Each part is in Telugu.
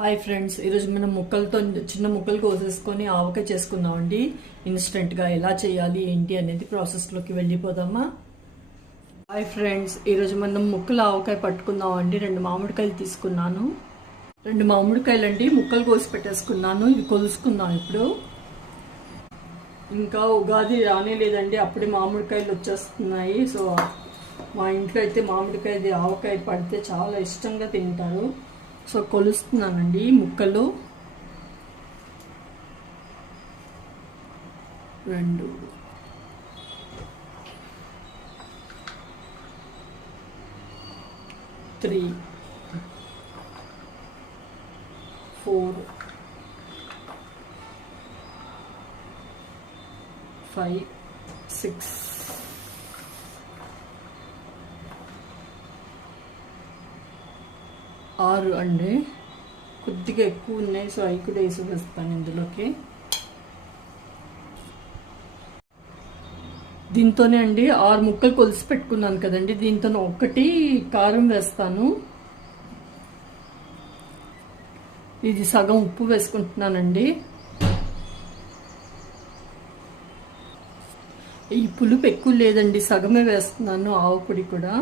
హాయ్ ఫ్రెండ్స్ ఈరోజు మనం ముక్కలతో చిన్న ముక్కలు కోసేసుకొని ఆవకాయ చేసుకుందామండి. ఇన్స్టెంట్గా ఎలా చేయాలి ఏంటి అనేది ప్రాసెస్లోకి వెళ్ళిపోదామా? హాయ్ ఫ్రెండ్స్ ఈరోజు మనం ముక్కలు ఆవకాయ పట్టుకుందామండి. రెండు మామిడికాయలు తీసుకున్నాను. రెండు మామిడికాయలు అండి ముక్కలు కోసి పెట్టేసుకున్నాను. ఇది కొలుసుకుందాం ఇప్పుడు. ఇంకా ఉగాది రానే లేదండి అప్పుడే మామిడికాయలు వచ్చేస్తున్నాయి. సో మా ఇంట్లో అయితే మామిడికాయది ఆవకాయ పడితే చాలా ఇష్టంగా తింటారు. సో కొలుస్తున్నానండి ముక్కలు. రెండు. త్రీ. ఫోర్. ఫైవ్. సిక్స్. ఆరు అండి. కొద్దిగా ఎక్కువ ఉన్నాయి సో అవి కూడా వేసి వేస్తాను ఇందులోకి. దీంతోనే అండి ఆరు ముక్కలు కొలిసి పెట్టుకున్నాను కదండి. దీంతో ఒకటి కారం వేస్తాను. ఇది సగం ఉప్పు వేసుకుంటున్నానండి. ఈ పులుపు ఎక్కువ లేదండి సగమే వేస్తున్నాను ఆవు పొడి కూడా.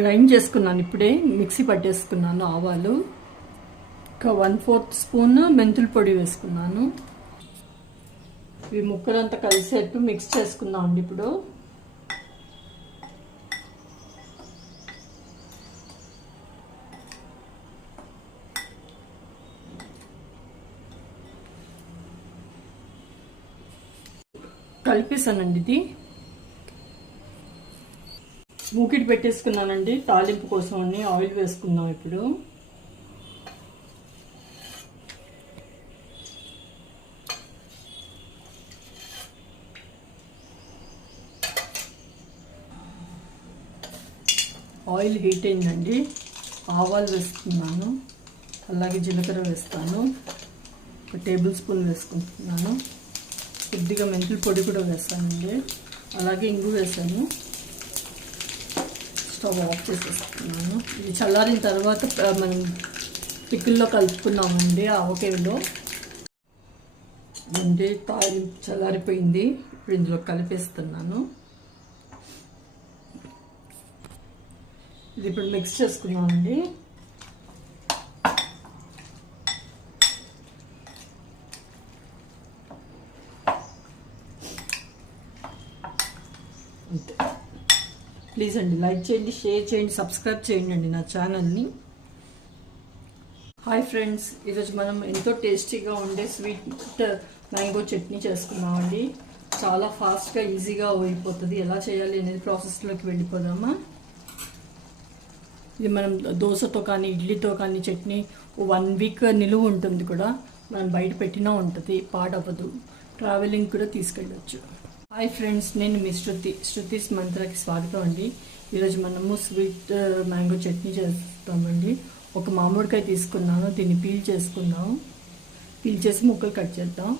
గ్రైండ్ చేసుకున్నాను. ఇప్పుడే మిక్సీ పట్టేసుకున్నాను ఆవాలు. ఒక వన్ ఫోర్త్ స్పూన్ మెంతుల పొడి వేసుకున్నాను. ఇవి ముక్కలంతా కలిసేట్టు మిక్స్ చేసుకుందాం అండి ఇప్పుడు. కలిపేసానండి ఇది. మూకిటి పెట్టేసుకున్నానండి. తాలింపు కోసం అని ఆయిల్ వేసుకుందాం ఇప్పుడు. ఆయిల్ హీట్ అయిందండి. ఆవాలు వేసుకున్నాను. అలాగే జీలకర్ర వేస్తాను. ఒక టేబుల్ స్పూన్ వేసుకుంటున్నాను. కొద్దిగా మెంతుల పొడి కూడా వేస్తానండి. అలాగే ఇంగు వేసాను స్టవ్ ఆఫ్ చేసేస్తున్నాను ఇది చల్లారిన తర్వాత మనం పిక్కుల్లో కలుపుకున్నామండి ఆవకాయలో అంటే తాలి చల్లారిపోయింది. ఇప్పుడు ఇందులో కలిపేస్తున్నాను. ఇది ఇప్పుడు మిక్స్ చేసుకున్నామండి అంతే ప్లీజ్ అండి లైక్ చేయండి షేర్ చేయండి సబ్స్క్రైబ్ చేయండి అండి నా ఛానల్ని. హాయ్ ఫ్రెండ్స్ ఈరోజు మనం ఎంతో టేస్టీగా ఉండే స్వీట్ మ్యాంగో చట్నీ చేసుకున్నామండి చాలా ఫాస్ట్గా ఈజీగా అయిపోతుంది. ఎలా చేయాలి అనేది ప్రాసెస్లోకి వెళ్ళిపోదామా? ఇది మనం దోశతో కానీ ఇడ్లీతో కానీ చట్నీ వన్ వీక్ నిలువ ఉంటుంది కూడా. మనం బయట పెట్టినా ఉంటుంది పాడవ్వదు. ట్రావెలింగ్ కూడా తీసుకెళ్ళచ్చు. హాయ్ ఫ్రెండ్స్ నేను మీ శృతి శృతిస్ మంత్రకి స్వాగతం అండి. ఈరోజు మనము స్వీట్ మ్యాంగో చట్నీ చేస్తామండి. ఒక మామిడికాయ తీసుకున్నాను దీన్ని పీల్ చేసుకుందాం. పీల్ చేసి ముక్కలు కట్ చేద్దాం.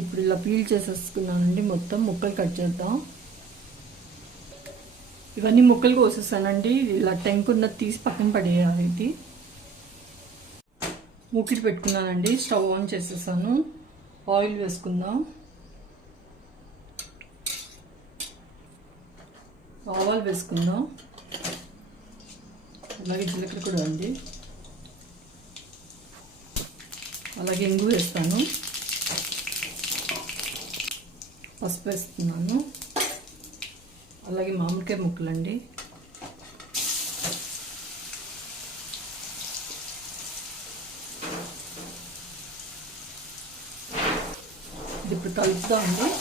ఇప్పుడు ఇలా పీల్ చేసేసుకున్నానండి మొత్తం ముక్కలు కట్ చేద్దాం. ఇవన్నీ ముక్కలు కోసేసానండి ఇలా టెంకున్నది తీసి పక్కన పడేయాలి ఇది. మూకిటి పెట్టుకున్నానండి స్టవ్ ఆన్ చేసేసాను. ఆయిల్ వేసుకుందాం. ఆవాలు వేసుకుందాం. అలాగే జీలకర్ర కూడా అండి. అలాగే ఇంగు వేస్తాను. పసుపు వేస్తున్నాను. అలాగే మామిడికాయ ముక్కలండి. ఇది ఇప్పుడు కలుపుదామండి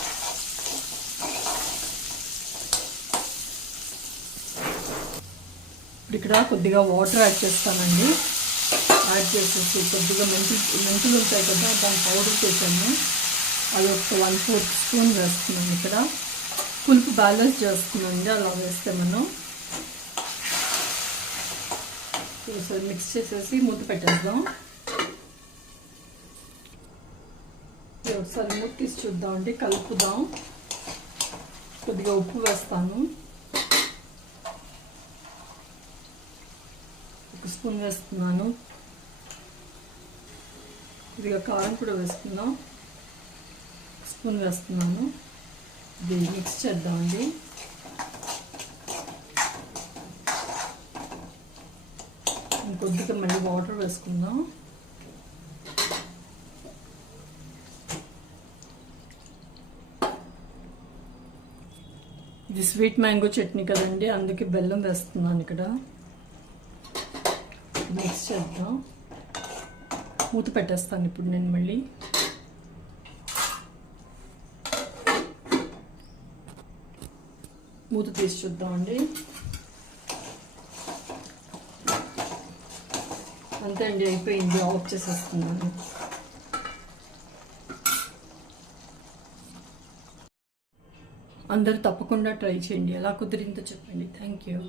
ఇప్పుడు ఇక్కడ కొద్దిగా వాటర్ యాడ్ చేస్తానండి. యాడ్ చేసేసి కొద్దిగా మెంతులు మెంతులు ఉంటాయి కదా దాని పౌడర్ చేసాము అది ఒక వన్ ఫోర్త్ స్పూన్ వేస్తున్నాను ఇక్కడ. పులుపు బ్యాలెన్స్ చేసుకున్నాండి అలా వేస్తే మనం. ఒకసారి మిక్స్ చేసేసి మూత పెట్టేద్దాం. ఒకసారి మూత తీసి చూద్దామండి కలుపుదాం. కొద్దిగా ఉప్పు వేస్తాను. ఒక స్పూన్ వేస్తున్నాను. ఇదిగా కారం కూడా వేసుకుందాం స్పూన్ వేస్తున్నాను. ఇది మిక్స్ చేద్దామండి ఇంకొద్దిగా మళ్ళీ వాటర్ వేసుకుందాం. ఇది స్వీట్ మ్యాంగో చట్నీ కదండి అందుకే బెల్లం వేస్తున్నాను ఇక్కడ. మిక్స్ చేద్దాం. మూత పెట్టేస్తాను ఇప్పుడు నేను మళ్ళీ. మూత తీసి చూద్దామండి. అంతే అండి అయిపోయింది. ఆఫ్ చేసేస్తున్నాను. అందరూ తప్పకుండా ట్రై చేయండి. ఎలా కుదిరిందో చెప్పండి. Thank you.